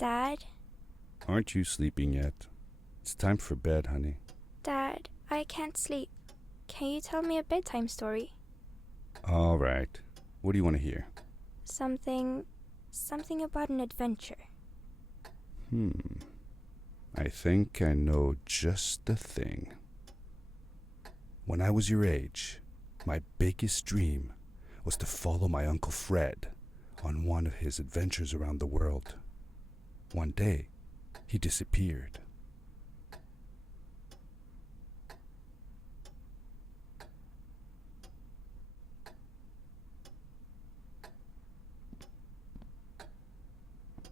Dad? Aren't you sleeping yet? It's time for bed, honey. Dad, I can't sleep. Can you tell me a bedtime story? All right. What do you want to hear? Something about an adventure. I think I know just the thing. When I was your age, my biggest dream was to follow my Uncle Fred on one of his adventures around the world. One day, he disappeared.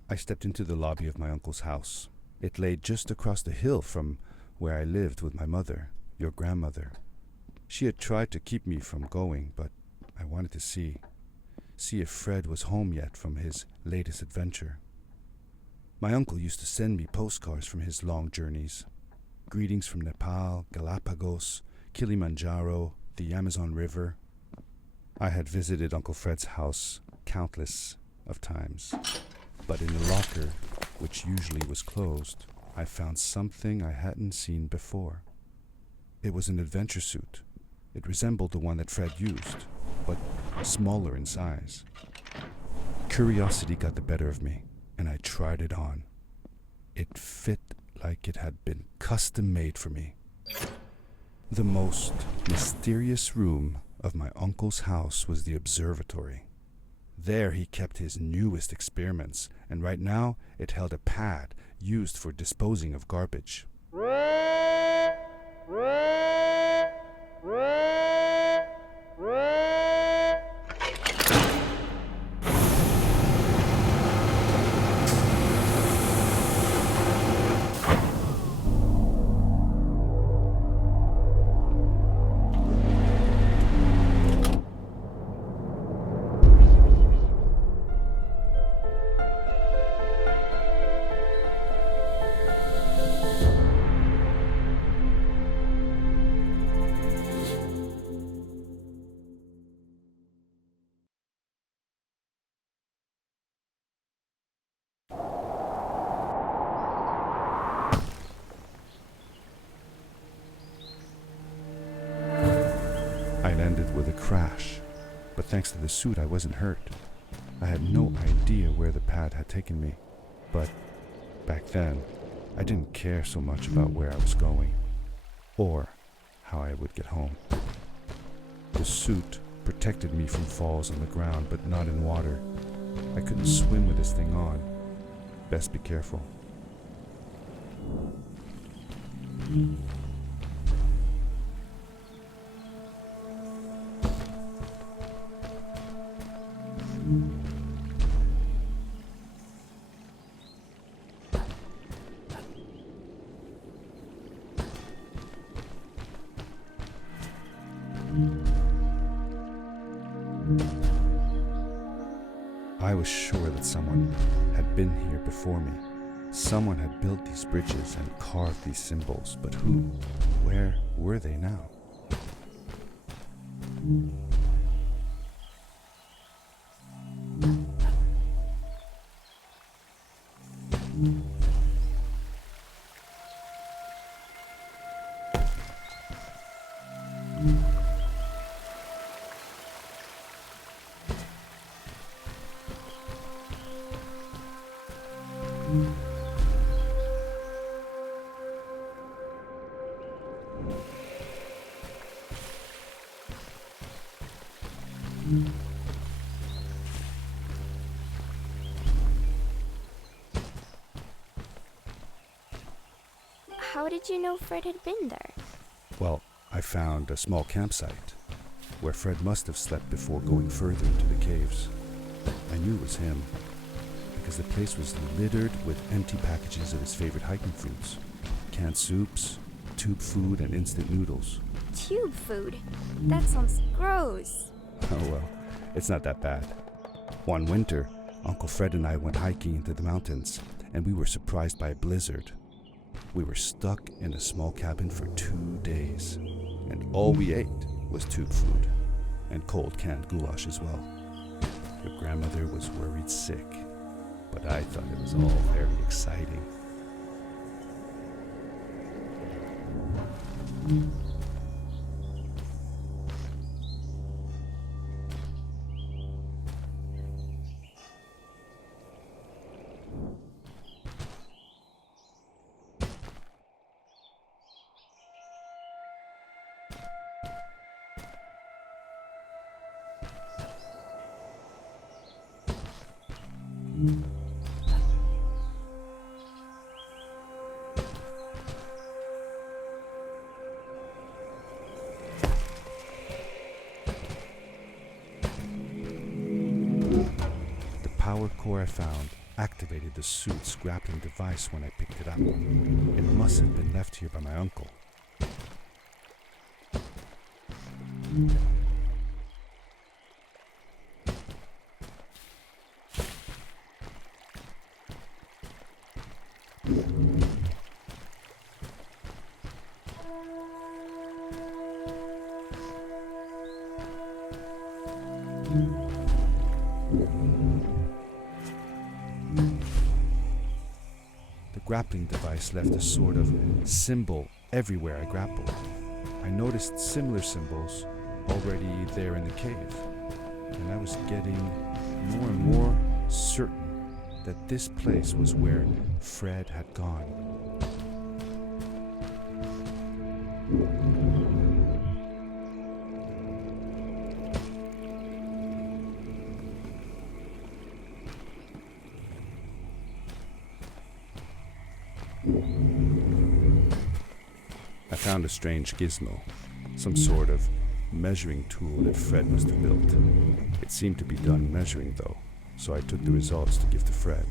I stepped into the lobby of my uncle's house. It lay just across the hill from where I lived with my mother, your grandmother. She had tried to keep me from going, but I wanted to see if Fred was home yet from his latest adventure. My uncle used to send me postcards from his long journeys. Greetings from Nepal, Galapagos, Kilimanjaro, the Amazon River. I had visited Uncle Fred's house countless of times. But in the locker, which usually was closed, I found something I hadn't seen before. It was an adventure suit. It resembled the one that Fred used, but smaller in size. Curiosity got the better of me, and I tried it on. It fit like it had been custom made for me. The most mysterious room of my uncle's house was the observatory. There he kept his newest experiments, and right now it held a pad used for disposing of garbage. I landed with a crash, but thanks to the suit I wasn't hurt. I had no idea where the pad had taken me, but back then I didn't care so much about where I was going, or how I would get home. The suit protected me from falls on the ground, but not in water. I couldn't swim with this thing on. Best be careful. I was sure that someone had been here before me. Someone had built these bridges and carved these symbols, but who? Where were they now? How did you know Fred had been there? Well, I found a small campsite where Fred must have slept before going further into the caves. I knew it was him because the place was littered with empty packages of his favorite hiking foods. Canned soups, tube food, and instant noodles. Tube food? That sounds gross. Oh well, it's not that bad. One winter, Uncle Fred and I went hiking into the mountains, and we were surprised by a blizzard. We were stuck in a small cabin for 2 days, and all we ate was tube food, and cold canned goulash as well. Your grandmother was worried sick, but I thought it was all very exciting. The power core I found activated the suit's grappling device when I picked it up. It must have been left here by my uncle. The grappling device left a sort of symbol everywhere I grappled. I noticed similar symbols already there in the cave, and I was getting more and more certain that this place was where Fred had gone. I found a strange gizmo, some sort of measuring tool that Fred must have built. It seemed to be done measuring though, so I took the results to give to Fred.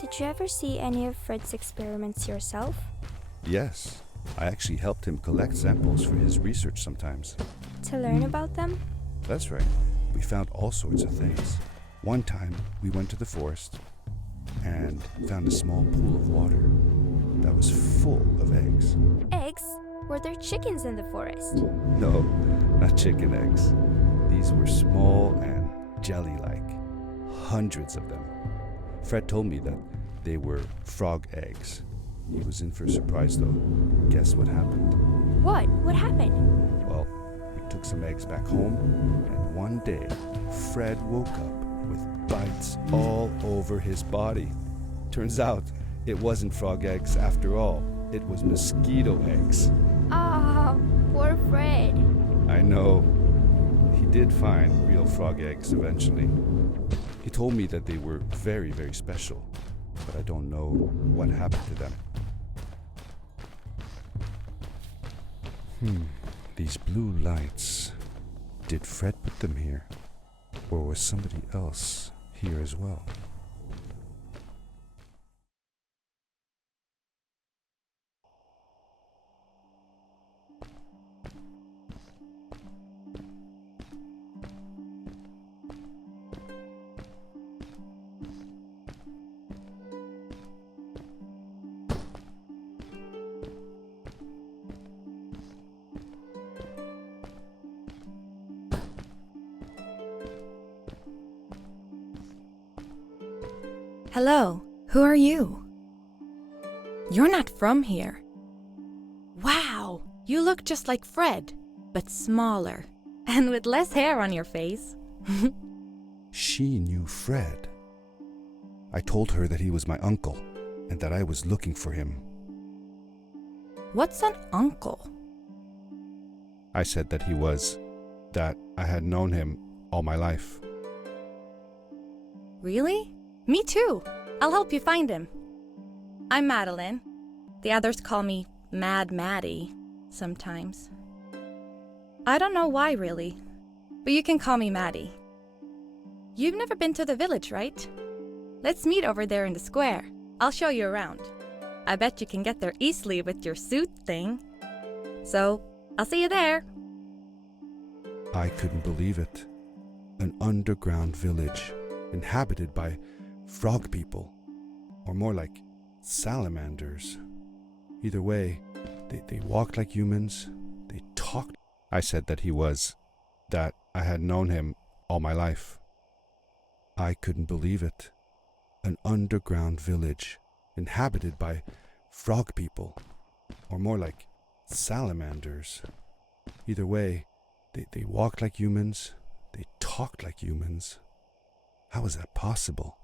Did you ever see any of Fred's experiments yourself? Yes, I actually helped him collect samples for his research sometimes. To learn about them? That's right. We found all sorts of things. One time, we went to the forest and found a small pool of water that was full of eggs. Eggs? Were there chickens in the forest? No, not chicken eggs. These were small and jelly-like. Hundreds of them. Fred told me that they were frog eggs. He was in for a surprise though. Guess what happened? What? What happened? Well, we took some eggs back home, and one day, Fred woke up with bites all over his body. Turns out, it wasn't frog eggs after all. It was mosquito eggs. Ah, poor Fred. I know. He did find real frog eggs eventually. He told me that they were very, very special, but I don't know what happened to them. These blue lights. Did Fred put them here? Or was somebody else here as well? Hello, who are you? You're not from here. Wow, you look just like Fred, but smaller, and with less hair on your face. She knew Fred. I told her that he was my uncle and that I was looking for him. What's an uncle? I said that that I had known him all my life. Really? Me too. I'll help you find him. I'm Madeline. The others call me Mad Maddie sometimes. I don't know why really, but you can call me Maddie. You've never been to the village, right? Let's meet over there in the square. I'll show you around. I bet you can get there easily with your suit thing. So, I'll see you there. I couldn't believe it. An underground village inhabited by frog people, or more like salamanders. Either way, they walked like humans, they talked. I said that that I had known him all my life. I couldn't believe it. An underground village inhabited by frog people, or more like salamanders. Either way, they walked like humans, they talked like humans. How is that possible?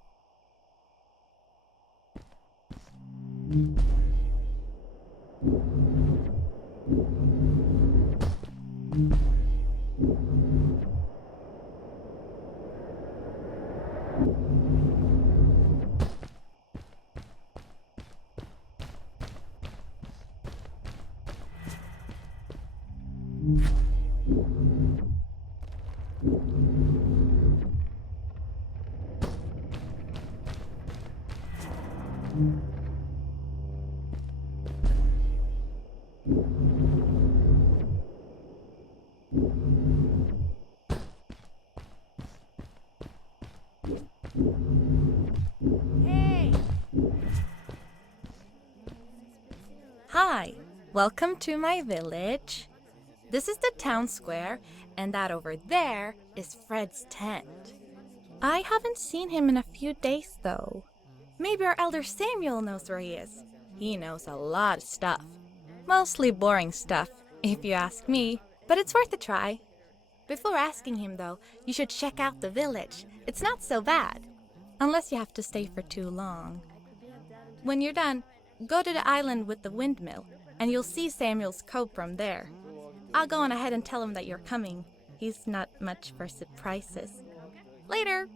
Hey! Hi, welcome to my village. This is the town square, and that over there is Fred's tent. I haven't seen him in a few days, though. Maybe our elder Samuel knows where he is. He knows a lot of stuff. Mostly boring stuff, if you ask me, but it's worth a try. Before asking him, though, you should check out the village. It's not so bad, unless you have to stay for too long. When you're done, go to the island with the windmill, and you'll see Samuel's cove from there. I'll go on ahead and tell him that you're coming. He's not much for surprises. Later!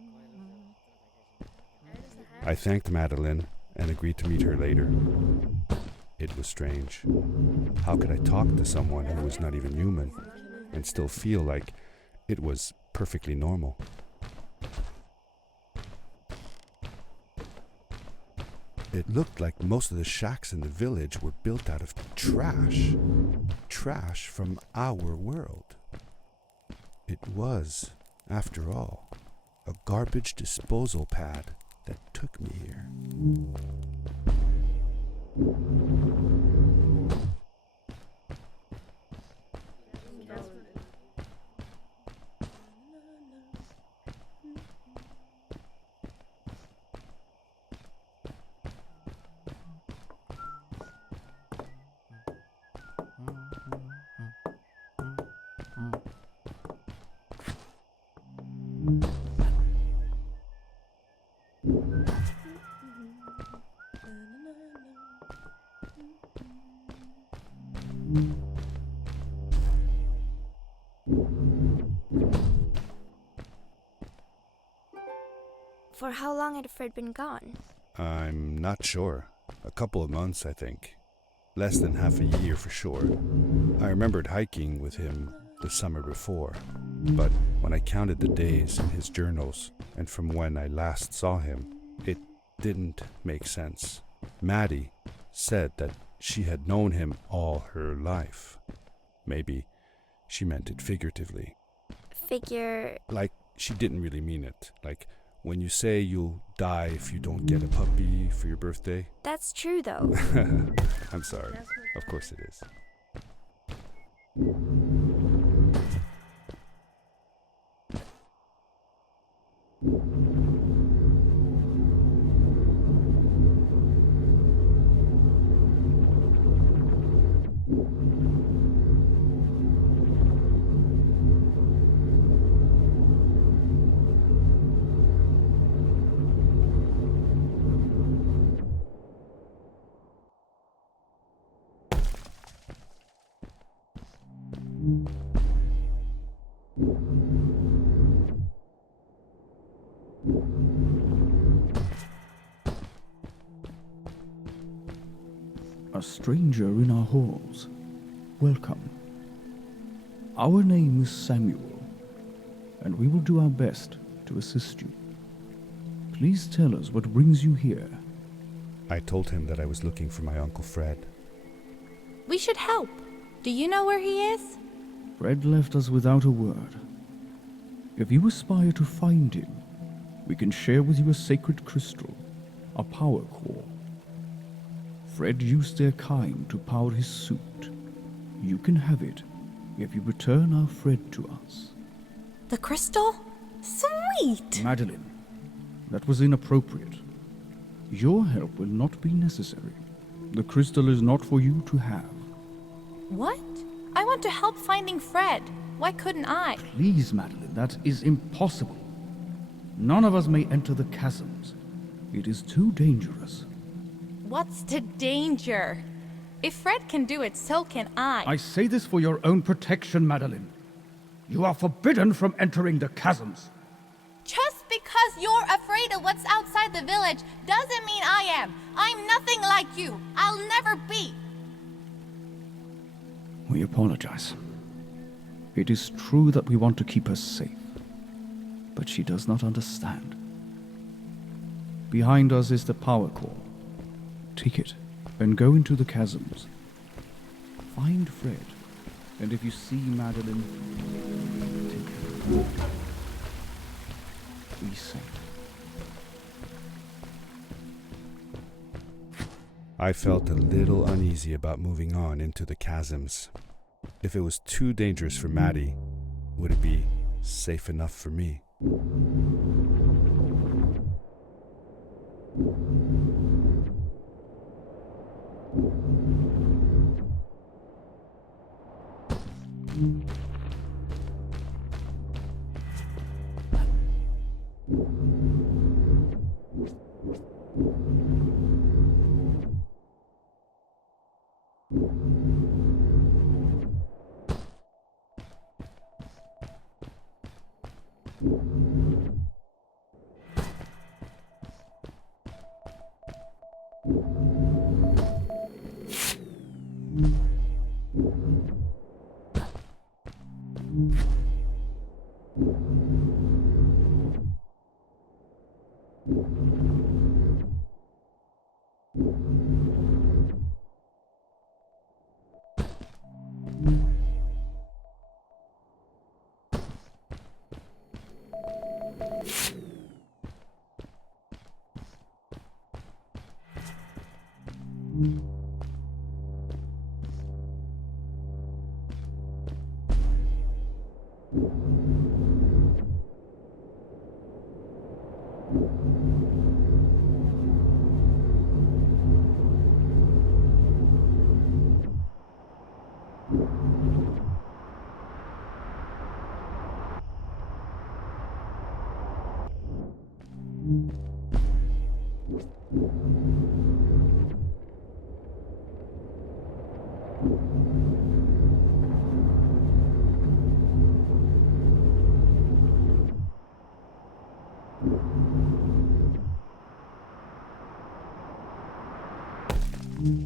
I thanked Madeline and agreed to meet her later. It was strange. How could I talk to someone who was not even human and still feel like it was perfectly normal? It looked like most of the shacks in the village were built out of trash. Trash from our world. It was, after all, a garbage disposal pad that took me here. For how long had Fred been gone? I'm not sure. A couple of months, I think. Less than half a year for sure. I remembered hiking with him the summer before, but when I counted the days in his journals and from when I last saw him, it didn't make sense. Maddie said that she had known him all her life. Maybe she meant it figuratively. Like She didn't really mean it. Like when you say you'll die if you don't get a puppy for your birthday. That's true, though. I'm sorry. Of course it is. stranger in our halls. Welcome. Our name is Samuel, and we will do our best to assist you. Please tell us what brings you here. I told him that I was looking for my Uncle Fred. We should help. Do you know where he is? Fred left us without a word. If you aspire to find him, we can share with you a sacred crystal, a power core. Fred used their kind to power his suit. You can have it if you return our Fred to us. The crystal? Sweet! Madeline, that was inappropriate. Your help will not be necessary. The crystal is not for you to have. What? I want to help finding Fred. Why couldn't I? Please, Madeline, that is impossible. None of us may enter the chasms. It is too dangerous. What's the danger? If Fred can do it, so can I. I say this for your own protection, Madeline. You are forbidden from entering the chasms. Just because you're afraid of what's outside the village doesn't mean I am. I'm nothing like you. I'll never be. We apologize. It is true that we want to keep her safe, but she does not understand. Behind us is the power core. Take it and go into the chasms. Find Fred, and if you see Madeline, take her. Be safe. I felt a little uneasy about moving on into the chasms. If it was too dangerous for Maddie, would it be safe enough for me?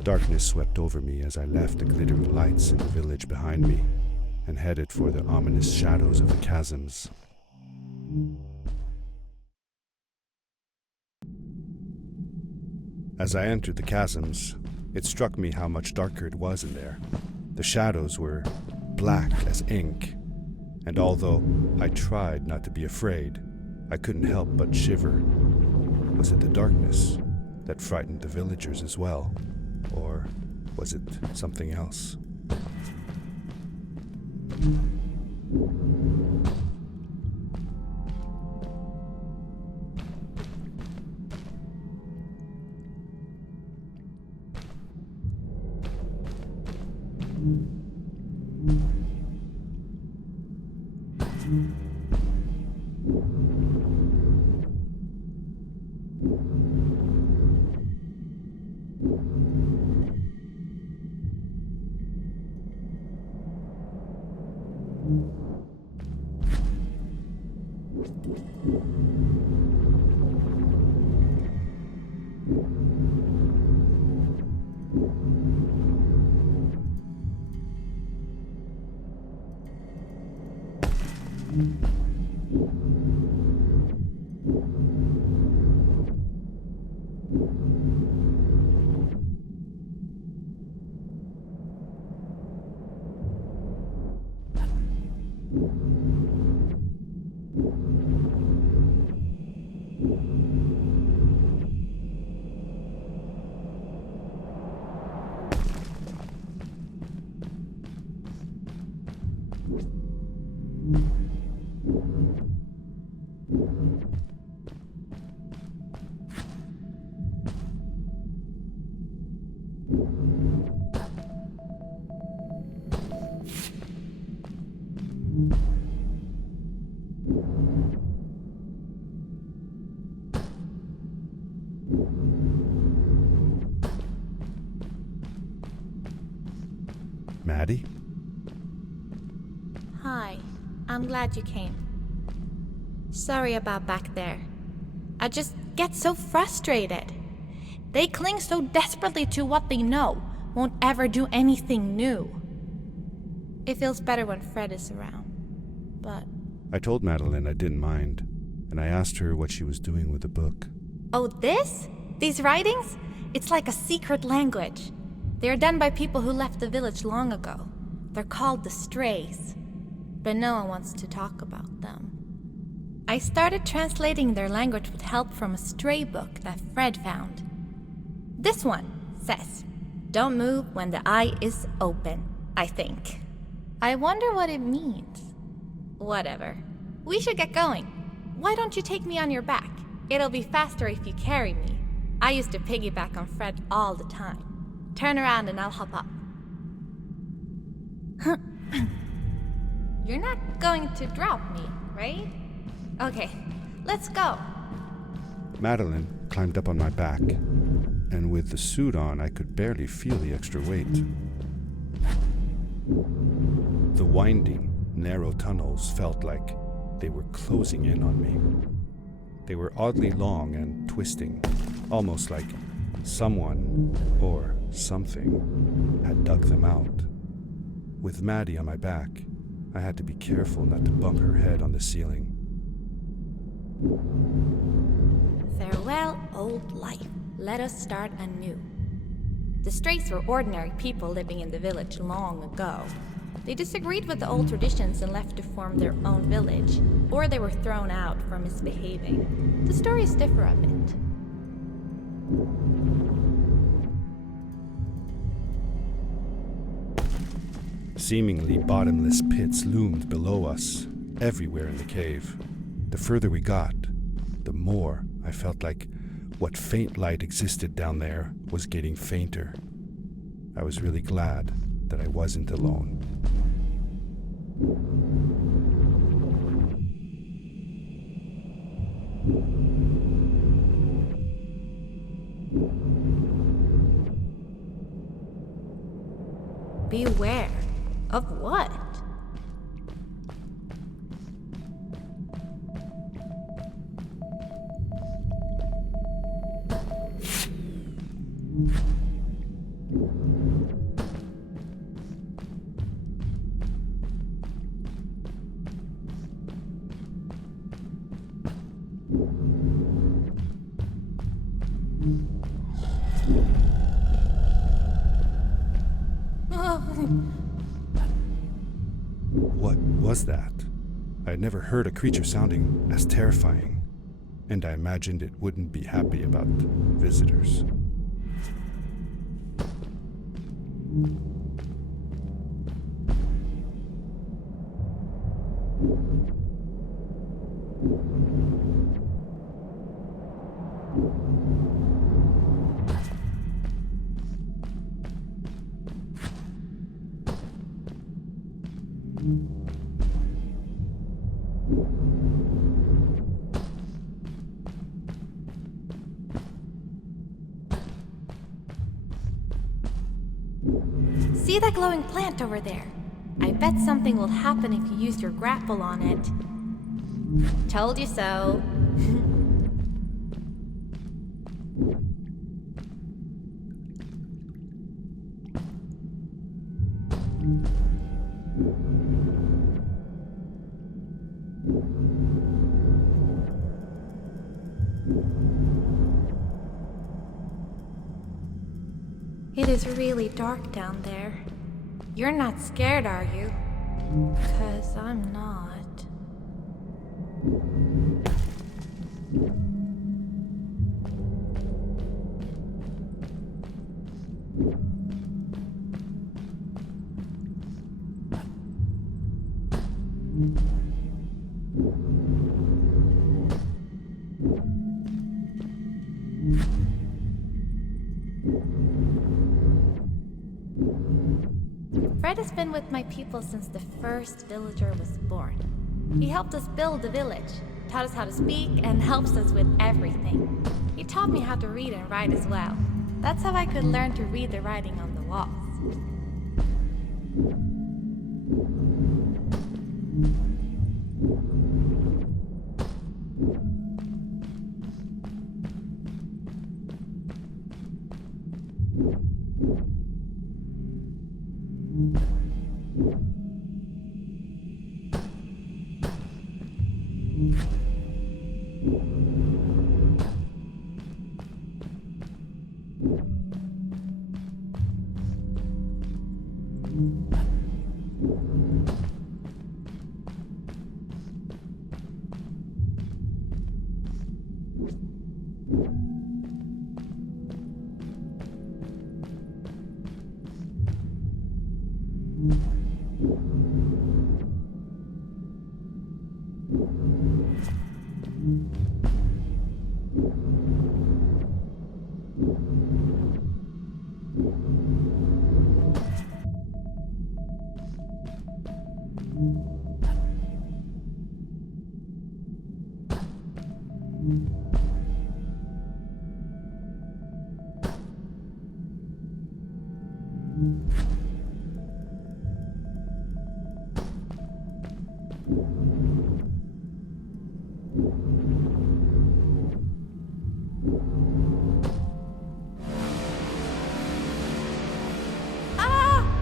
Darkness swept over me as I left the glittering lights in the village behind me and headed for the ominous shadows of the chasms. As I entered the chasms, it struck me how much darker it was in there. The shadows were black as ink, and although I tried not to be afraid, I couldn't help but shiver. Was it the darkness that frightened the villagers as well? Or was it something else? Maddie? Hi, I'm glad you came. Sorry about back there. I just get so frustrated. They cling so desperately to what they know, won't ever do anything new. It feels better when Fred is around, but... I told Madeline I didn't mind, and I asked her what she was doing with the book. Oh, this? These writings? It's like a secret language. They are done by people who left the village long ago. They're called the Strays, but no one wants to talk about them. I started translating their language with help from a stray book that Fred found. This one says, "Don't move when the eye is open," I think. I wonder what it means. Whatever. We should get going. Why don't you take me on your back? It'll be faster if you carry me. I used to piggyback on Fred all the time. Turn around and I'll hop up. You're not going to drop me, right? Okay, let's go. Madeline climbed up on my back, and with the suit on, I could barely feel the extra weight. The winding, narrow tunnels felt like they were closing in on me. They were oddly long and twisting, almost like someone or something had dug them out. With Maddie on my back, I had to be careful not to bump her head on the ceiling. Farewell, old life. Let us start anew. The Strays were ordinary people living in the village long ago. They disagreed with the old traditions and left to form their own village, or they were thrown out for misbehaving. The stories differ a bit. Seemingly bottomless pits loomed below us, everywhere in the cave. The further we got, the more I felt like what faint light existed down there was getting fainter. I was really glad that I wasn't alone. Beware. Of what? What was that? I had never heard a creature sounding as terrifying, and I imagined it wouldn't be happy about visitors. See that glowing plant over there? I bet something will happen if you use your grapple on it. Told you so. It is really dark down there. You're not scared, are you? 'Cause I'm not. Fred has been with my people since the first villager was born. He helped us build the village, taught us how to speak, and helps us with everything. He taught me how to read and write as well. That's how I could learn to read the writing on the walls.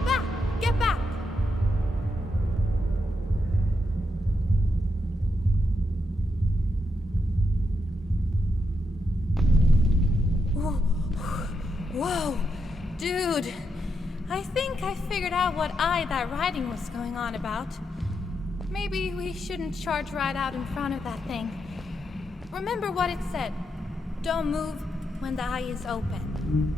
Back! Get back! Whoa! Dude! I think I figured out what that writing was going on about. Maybe we shouldn't charge right out in front of that thing. Remember what it said. Don't move when the eye is open.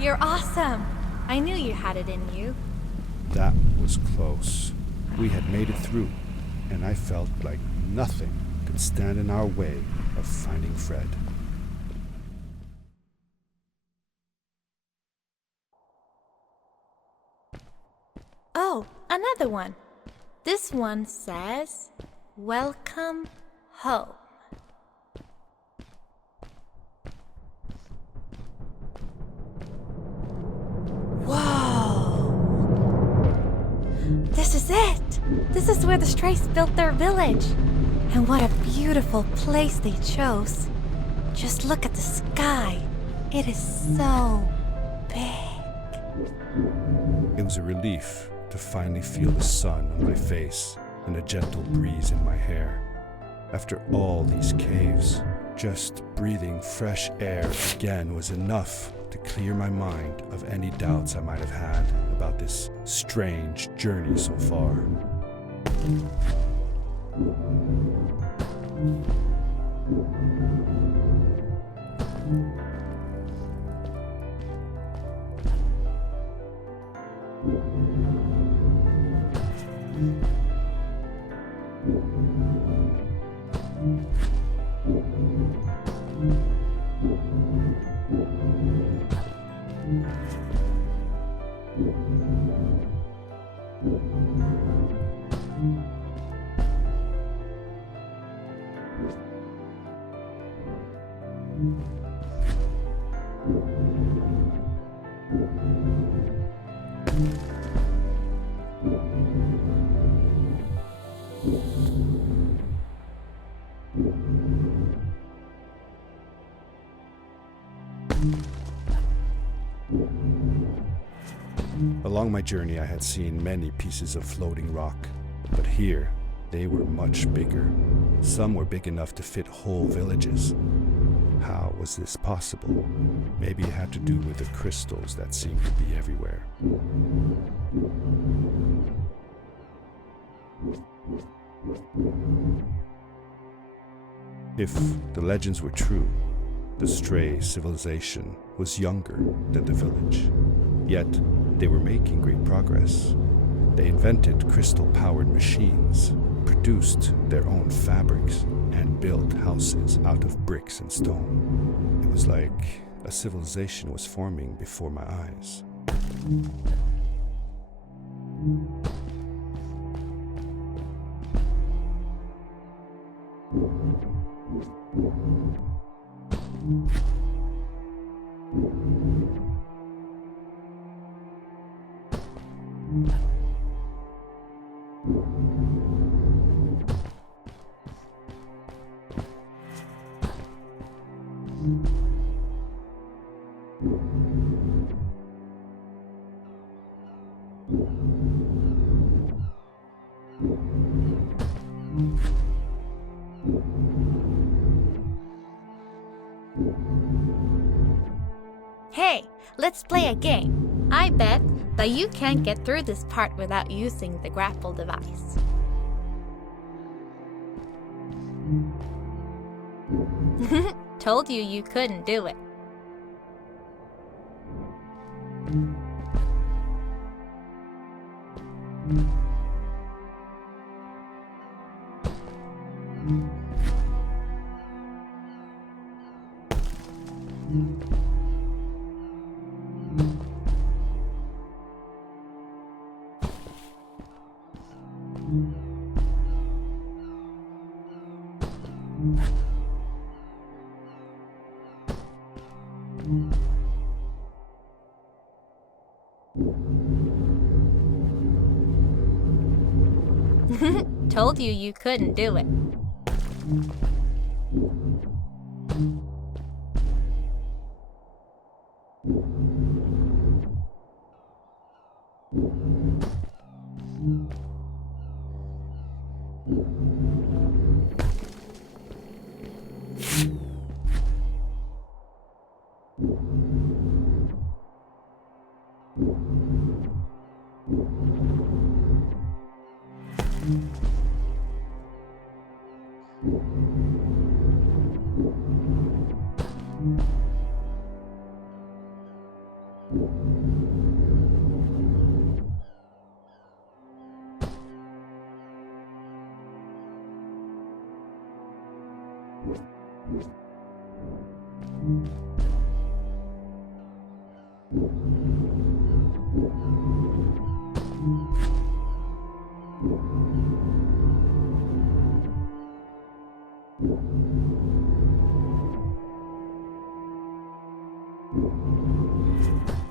You're awesome. I knew you had it in you. That was close. We had made it through, and I felt like nothing could stand in our way of finding Fred. Oh, another one. This one says, "Welcome home." Whoa! This is it! This is where the Strays built their village. And what a beautiful place they chose. Just look at the sky. It is so big. It was a relief to finally feel the sun on my face and a gentle breeze in my hair. After all these caves, just breathing fresh air again was enough to clear my mind of any doubts I might have had about this strange journey so far. Along my journey, I had seen many pieces of floating rock, but here they were much bigger. Some were big enough to fit whole villages. How was this possible? Maybe it had to do with the crystals that seemed to be everywhere. If the legends were true, the stray civilization was younger than the village. Yet, they were making great progress. They invented crystal-powered machines, produced their own fabrics, and built houses out of bricks and stone. It was like a civilization was forming before my eyes. Hey, let's play a game. I bet that you can't get through this part without using the grapple device. Told you you couldn't do it. Told you you couldn't do it.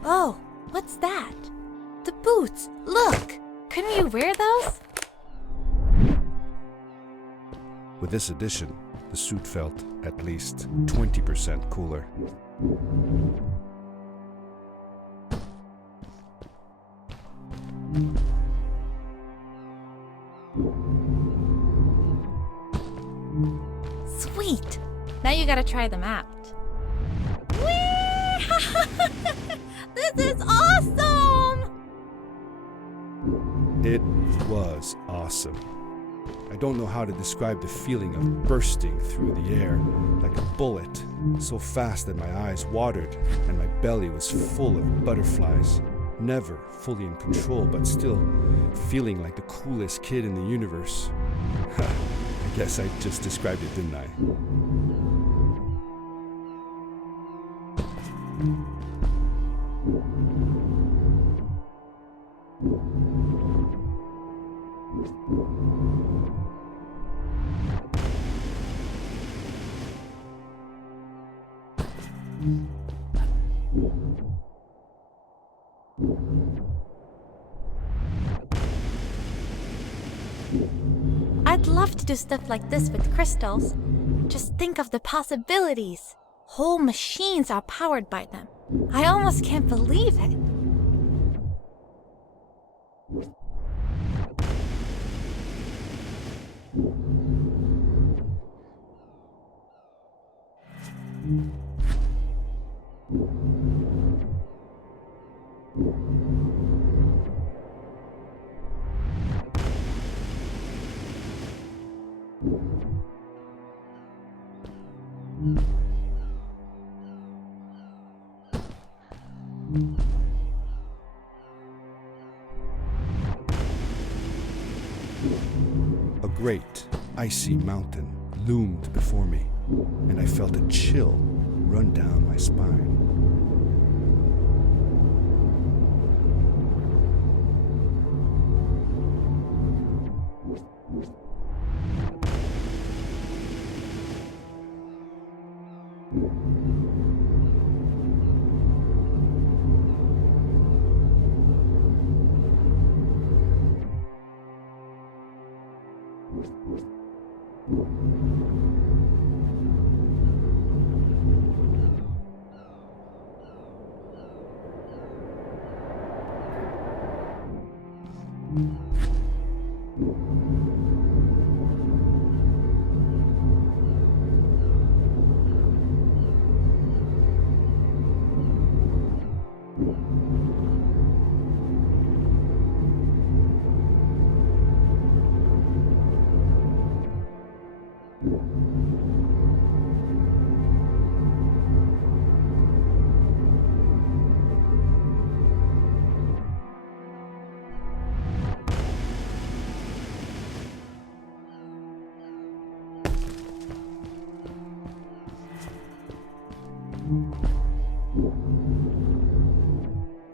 Oh, what's that? The boots! Look! Couldn't you wear those? With this addition, the suit felt at least 20% cooler. Sweet! Now you gotta try them out. Whee! This is awesome! It was awesome. I don't know how to describe the feeling of bursting through the air like a bullet, so fast that my eyes watered and my belly was full of butterflies. Never fully in control, but still feeling like the coolest kid in the universe. I guess I just described it, didn't I? I'd love to do stuff like this with crystals. Just think of the possibilities. Whole machines are powered by them. I almost can't believe it. A great, icy mountain loomed before me, and I felt a chill run down my spine.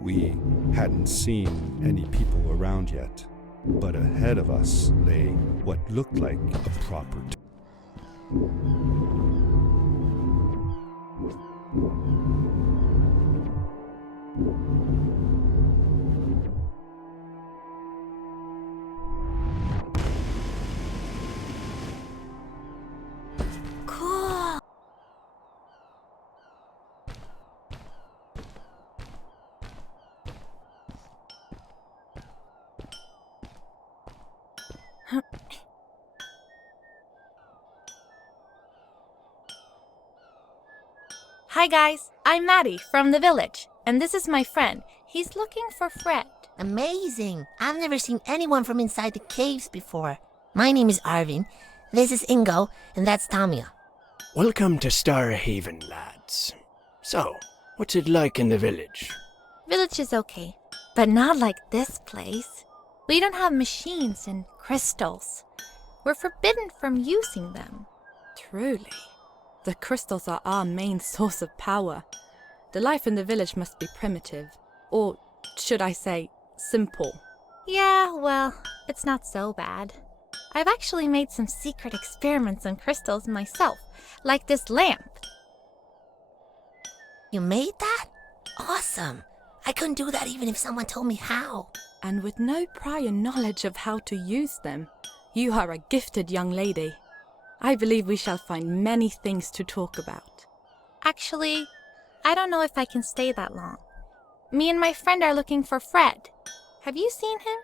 We hadn't seen any people around yet, but ahead of us lay what looked like a proper Cool. Hi guys, I'm Maddie from the village, and this is my friend. He's looking for Fred. Amazing! I've never seen anyone from inside the caves before. My name is Arvin, this is Ingo, and that's Tamia. Welcome to Starhaven, lads. So, what's it like in the village? Village is okay, but not like this place. We don't have machines and crystals. We're forbidden from using them. Truly. The crystals are our main source of power. The life in the village must be primitive. Or, should I say, simple. Yeah, well, it's not so bad. I've actually made some secret experiments on crystals myself, like this lamp. You made that? Awesome! I couldn't do that even if someone told me how. And with no prior knowledge of how to use them, you are a gifted young lady. I believe we shall find many things to talk about. Actually, I don't know if I can stay that long. Me and my friend are looking for Fred. Have you seen him?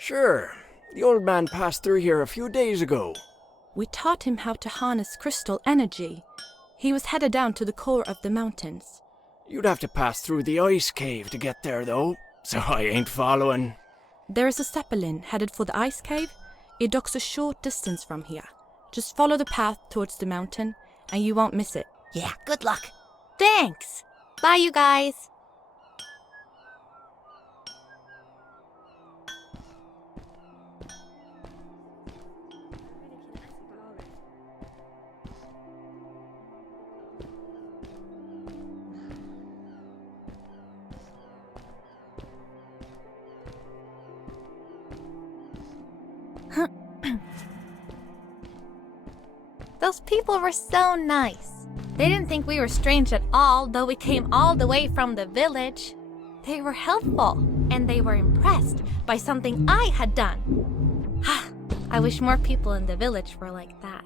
Sure. The old man passed through here a few days ago. We taught him how to harness crystal energy. He was headed down to the core of the mountains. You'd have to pass through the ice cave to get there, though, so I ain't following. There is a zeppelin headed for the ice cave. It docks a short distance from here. Just follow the path towards the mountain, and you won't miss it. Yeah, good luck. Thanks! Bye, you guys! Those people were so nice. They didn't think we were strange at all, though we came all the way from the village. They were helpful, and they were impressed by something I had done. I wish more people in the village were like that.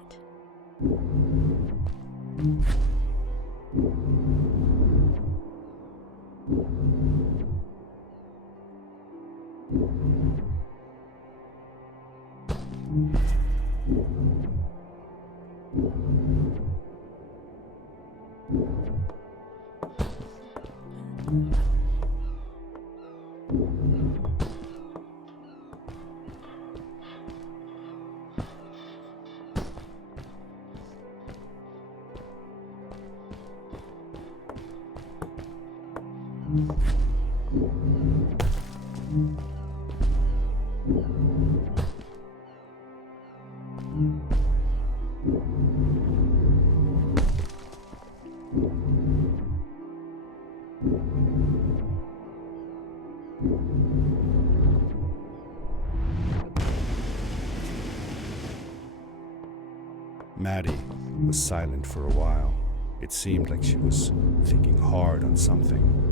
Maddie was silent for a while. It seemed like she was thinking hard on something.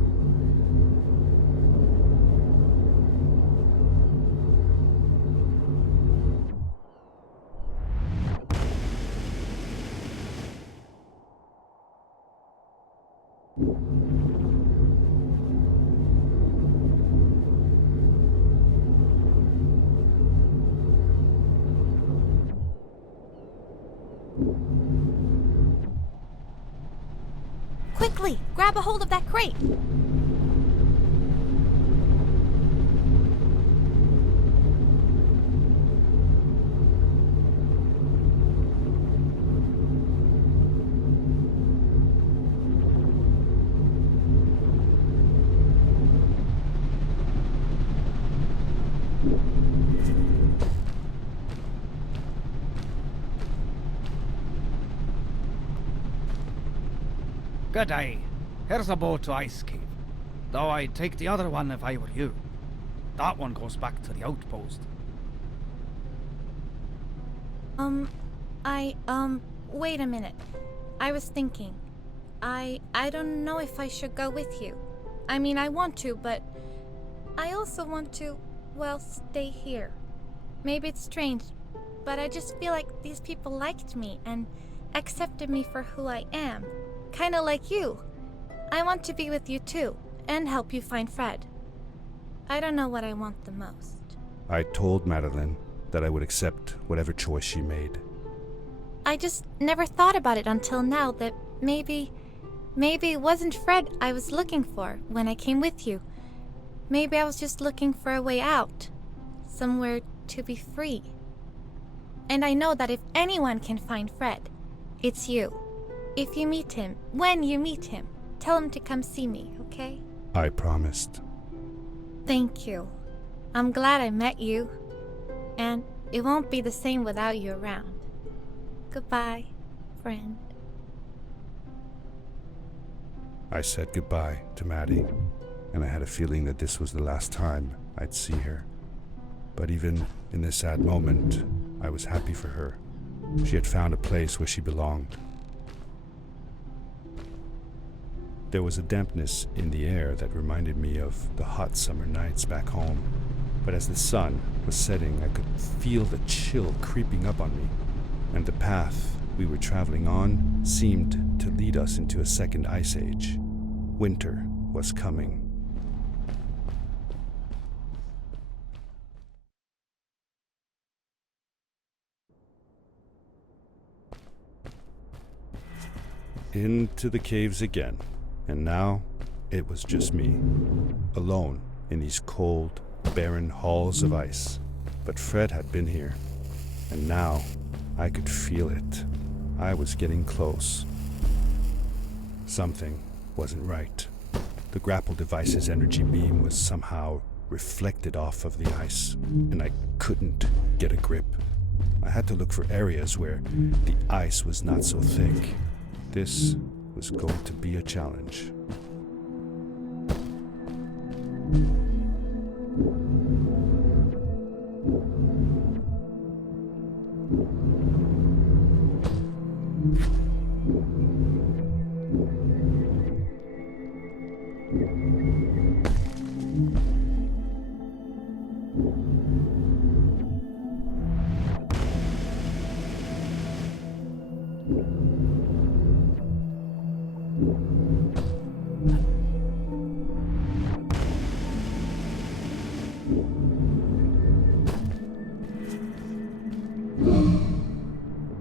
Quickly, grab a hold of that crate. Good day. Here's a boat to Ice Cave. Though I'd take the other one if I were you. That one goes back to the outpost. Wait a minute. I was thinking. I don't know if I should go with you. I mean, I want to, but I also want to, well, stay here. Maybe it's strange, but I just feel like these people liked me and accepted me for who I am. Kinda like you. I want to be with you too, and help you find Fred. I don't know what I want the most. I told Madeline that I would accept whatever choice she made. I just never thought about it until now that maybe it wasn't Fred I was looking for when I came with you. Maybe I was just looking for a way out. Somewhere to be free. And I know that if anyone can find Fred, it's you. If you meet him, when you meet him, tell him to come see me, okay? I promised. Thank you. I'm glad I met you. And it won't be the same without you around. Goodbye, friend. I said goodbye to Maddie, and I had a feeling that this was the last time I'd see her. But even in this sad moment, I was happy for her. She had found a place where she belonged. There was a dampness in the air that reminded me of the hot summer nights back home. But as the sun was setting, I could feel the chill creeping up on me, and the path we were traveling on seemed to lead us into a second ice age. Winter was coming. Into the caves again. And now, it was just me, alone in these cold, barren halls of ice. But Fred had been here. And now, I could feel it. I was getting close. Something wasn't right. The grapple device's energy beam was somehow reflected off of the ice, and I couldn't get a grip. I had to look for areas where the ice was not so thick. This was going to be a challenge.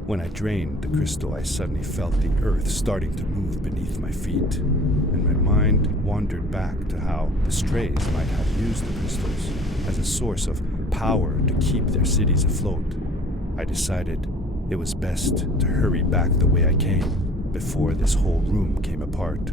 When I drained the crystal, I suddenly felt the earth starting to move beneath my feet, and my mind wandered back to how the Strays might have used the crystals as a source of power to keep their cities afloat. I decided it was best to hurry back the way I came before this whole room came apart.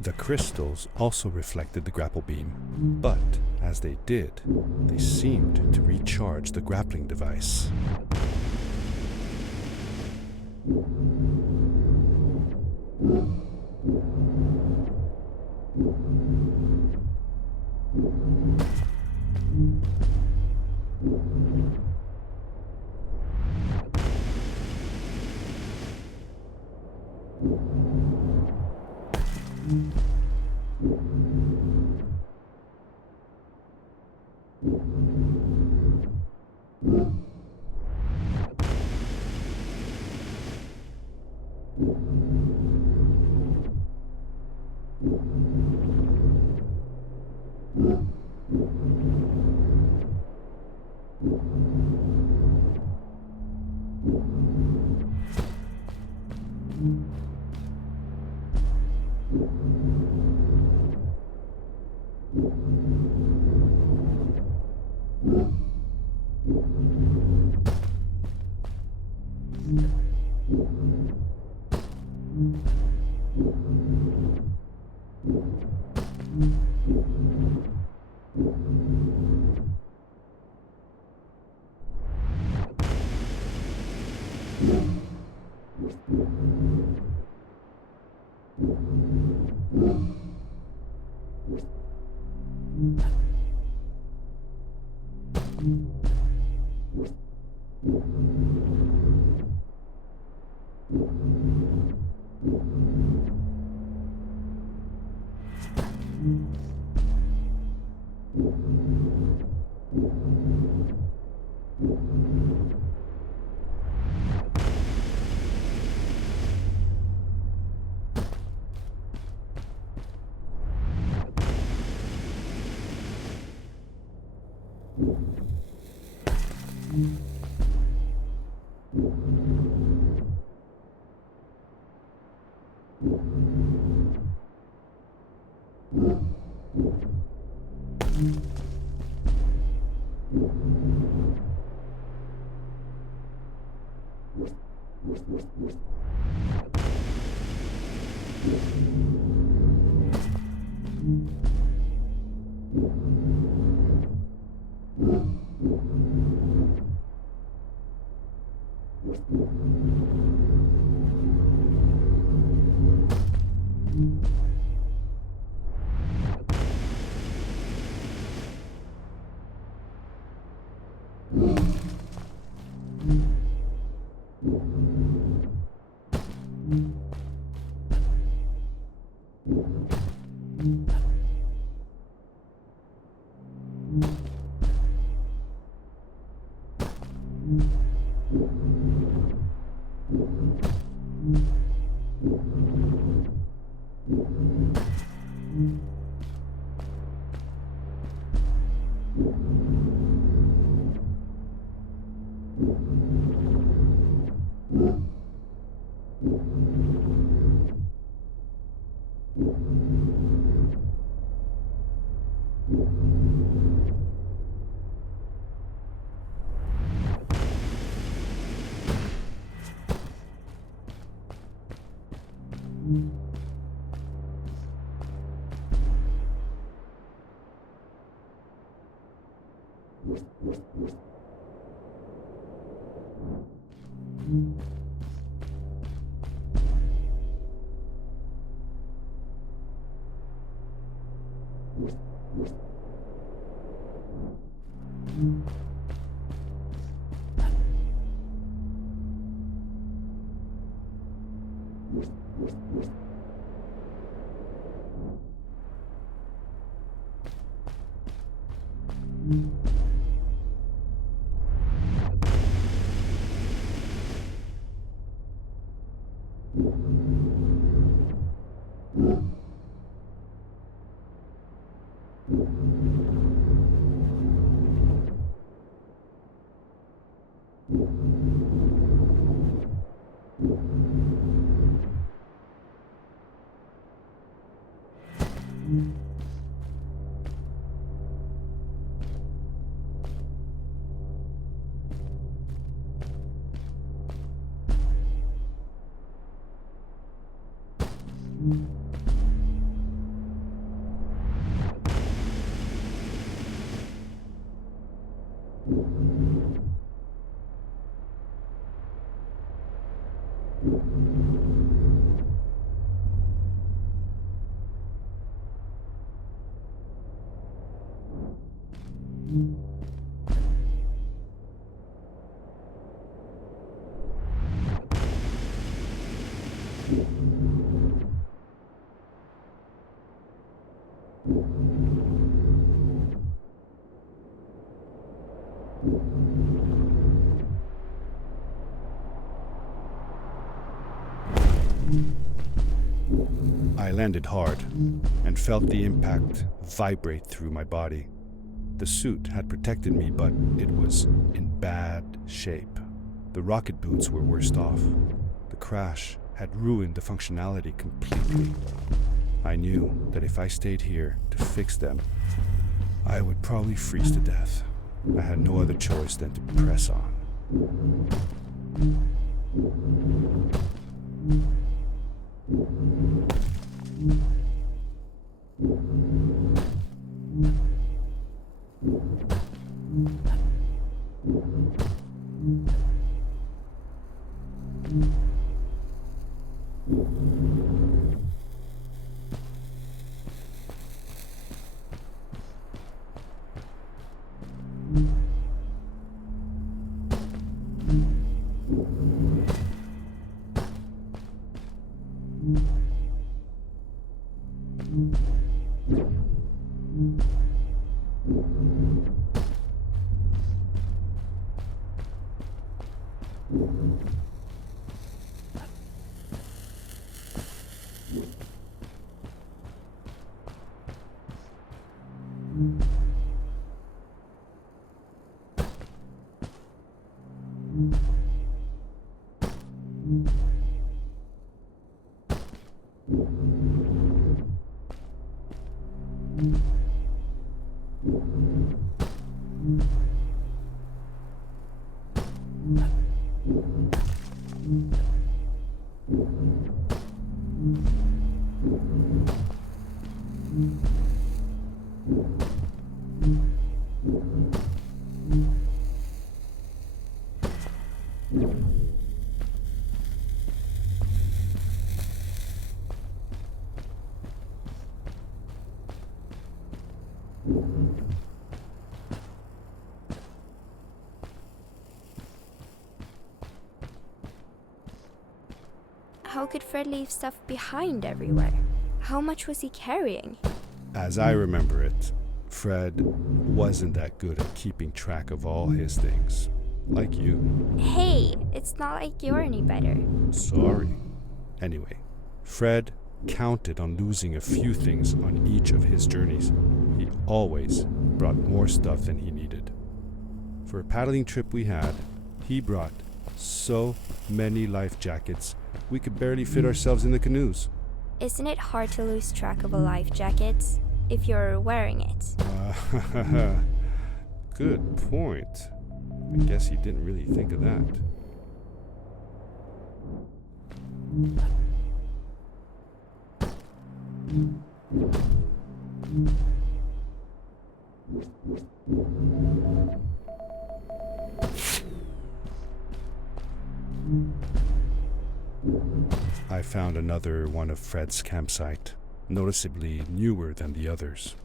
The crystals also reflected the grapple beam, but as they did, they seemed to recharge the grappling device. I landed hard and felt the impact vibrate through my body. The suit had protected me, but it was in bad shape. The rocket boots were worst off. The crash had ruined the functionality completely. I knew that if I stayed here to fix them, I would probably freeze to death. I had no other choice than to press on. How could Fred leave stuff behind everywhere? How much was he carrying? As I remember it, Fred wasn't that good at keeping track of all his things. Like you. Hey, it's not like you're any better. Sorry. Anyway, Fred counted on losing a few things on each of his journeys. He always brought more stuff than he needed. For a paddling trip we had, he brought so many life jackets, we could barely fit ourselves in the canoes. Isn't it hard to lose track of a life jacket if you're wearing it? Good point. I guess he didn't really think of that. I found another one of Fred's campsite, noticeably newer than the others.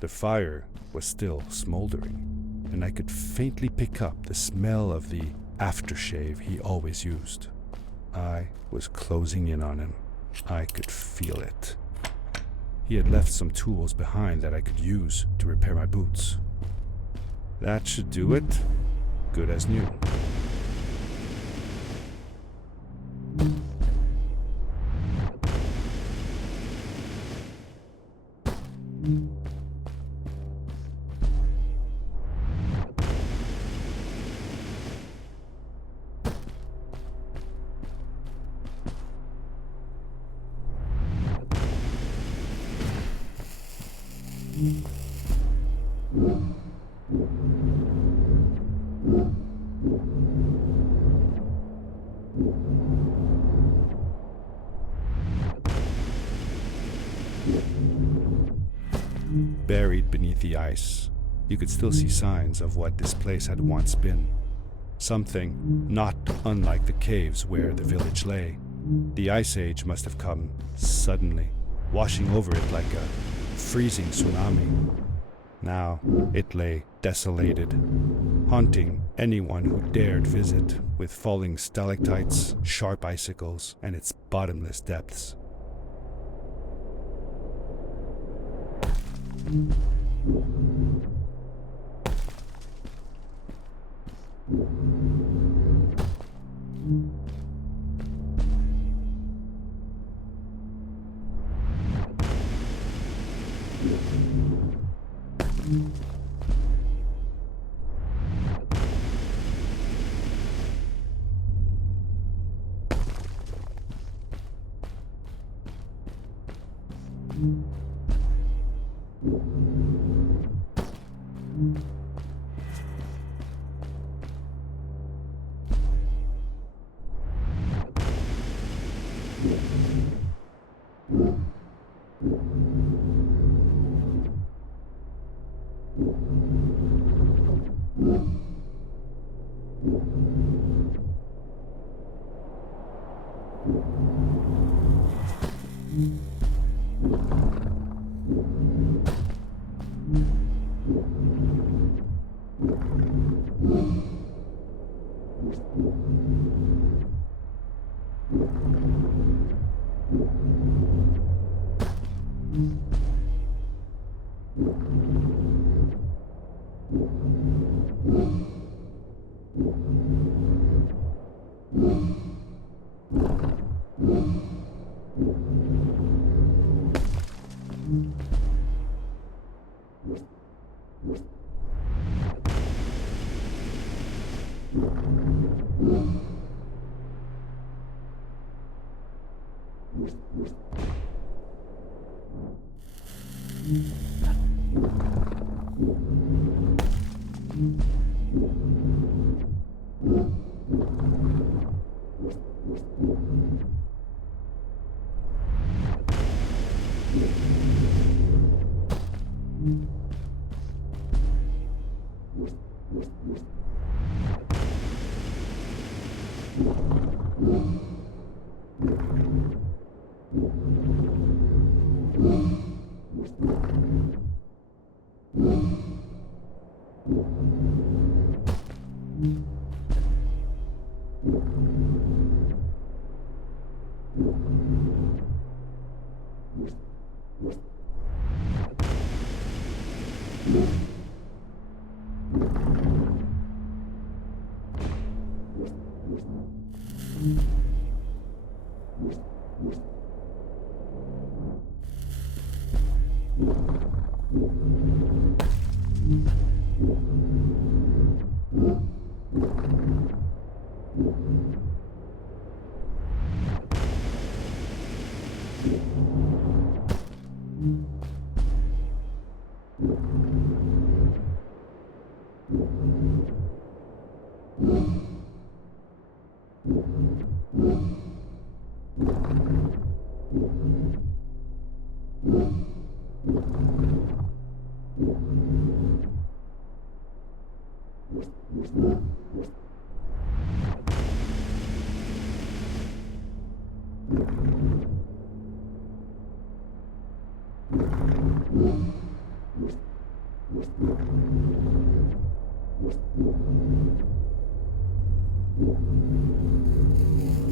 The fire was still smoldering, and I could faintly pick up the smell of the aftershave he always used. I was closing in on him. I could feel it. He had left some tools behind that I could use to repair my boots. That should do it. Good as new. Buried beneath the ice, you could still see signs of what this place had once been. Something not unlike the caves where the village lay. The ice age must have come suddenly, washing over it like a freezing tsunami. Now it lay desolated, haunting anyone who dared visit, with falling stalactites, sharp icicles, and its bottomless depths.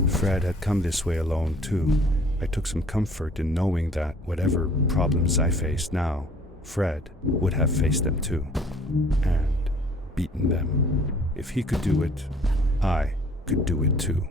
Fred had come this way alone, too. I took some comfort in knowing that whatever problems I faced now, Fred would have faced them too, and beaten them. If he could do it, I could do it too.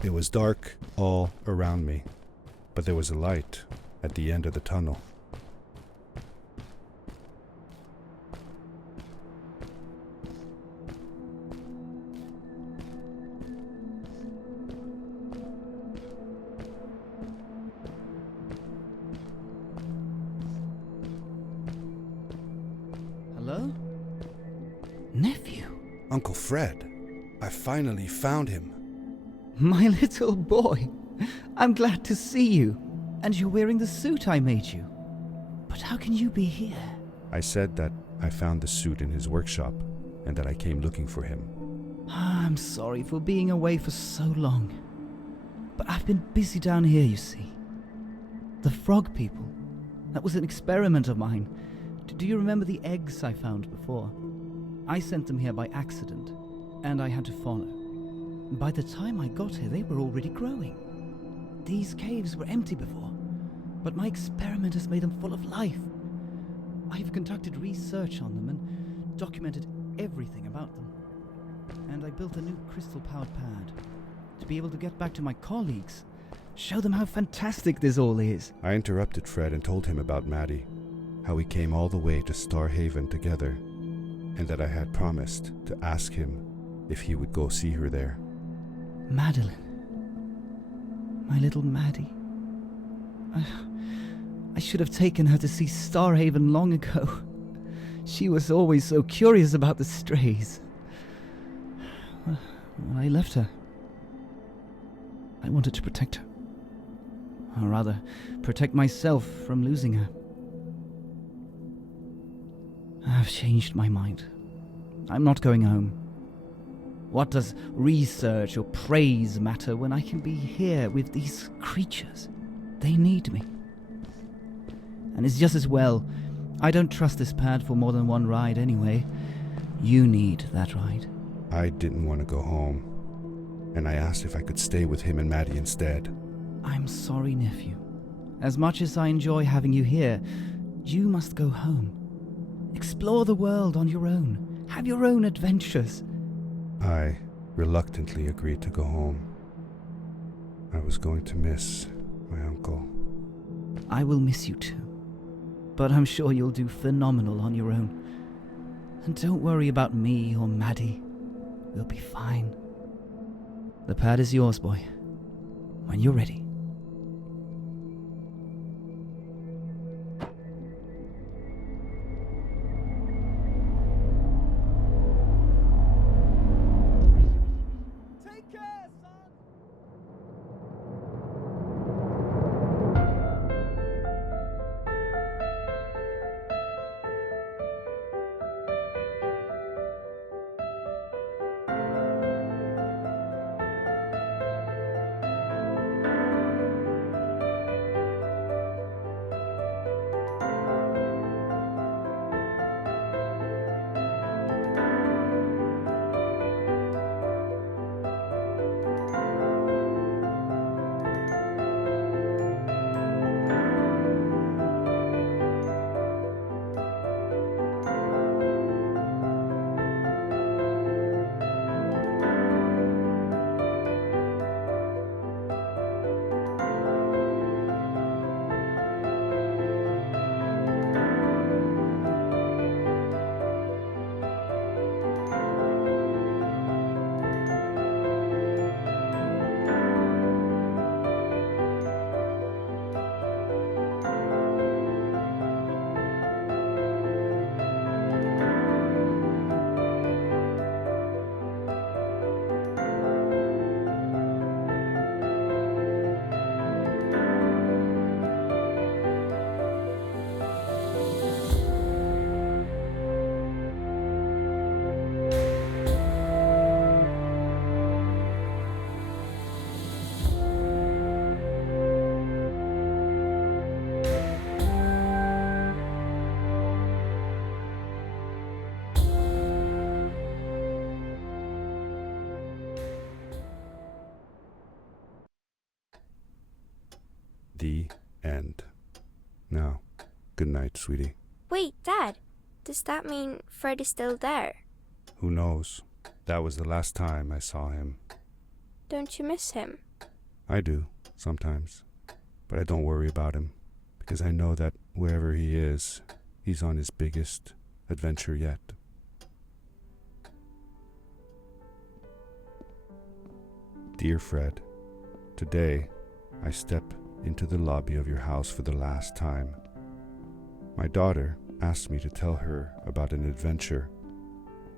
It was dark all around me, but there was a light at the end of the tunnel. Hello? Nephew? Uncle Fred, I finally found him. My little boy. I'm glad to see you. And you're wearing the suit I made you. But how can you be here? I said that I found the suit in his workshop and that I came looking for him. I'm sorry for being away for so long. But I've been busy down here, you see. The frog people. That was an experiment of mine. Do you remember the eggs I found before? I sent them here by accident, and I had to follow. By the time I got here, they were already growing. These caves were empty before, but my experiment has made them full of life. I've conducted research on them and documented everything about them. And I built a new crystal-powered pad to be able to get back to my colleagues, show them how fantastic this all is. I interrupted Fred and told him about Maddie, how we came all the way to Starhaven together, and that I had promised to ask him if he would go see her there. Madeline. My little Maddie. I should have taken her to see Starhaven long ago. She was always so curious about the strays. Well, I left her. I wanted to protect her. Or rather, protect myself from losing her. I've changed my mind. I'm not going home. What does research or praise matter when I can be here with these creatures? They need me. And it's just as well. I don't trust this pad for more than one ride anyway. You need that ride. I didn't want to go home, and I asked if I could stay with him and Maddie instead. I'm sorry, nephew. As much as I enjoy having you here, you must go home. Explore the world on your own. Have your own adventures. I reluctantly agreed to go home. I was going to miss my uncle. I will miss you too. But I'm sure you'll do phenomenal on your own. And don't worry about me or Maddie. We'll be fine. The pad is yours, boy. When you're ready. The end. Now, good night, sweetie. Wait, Dad. Does that mean Fred is still there? Who knows? That was the last time I saw him. Don't you miss him? I do, sometimes. But I don't worry about him, because I know that wherever he is, he's on his biggest adventure yet. Dear Fred, today I step into the lobby of your house for the last time. My daughter asked me to tell her about an adventure,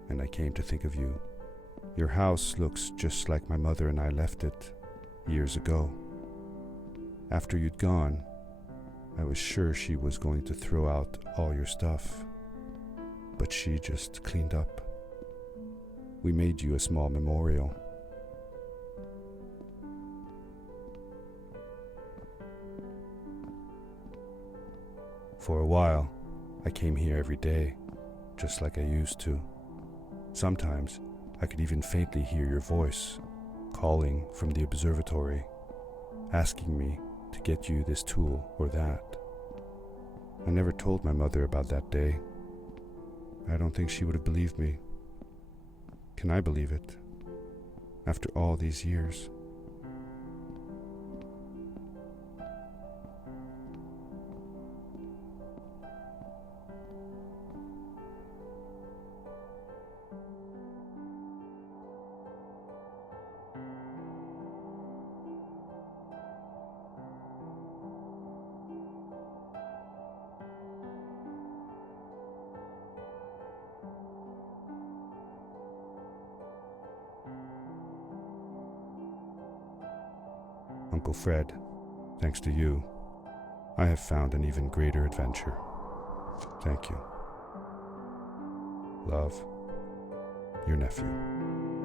and I came to think of you. Your house looks just like my mother and I left it years ago. After you'd gone, I was sure she was going to throw out all your stuff, but she just cleaned up. We made you a small memorial. For a while, I came here every day, just like I used to. Sometimes, I could even faintly hear your voice, calling from the observatory, asking me to get you this tool or that. I never told my mother about that day. I don't think she would have believed me. Can I believe it? After all these years? Uncle Fred, thanks to you, I have found an even greater adventure. Thank you. Love, your nephew.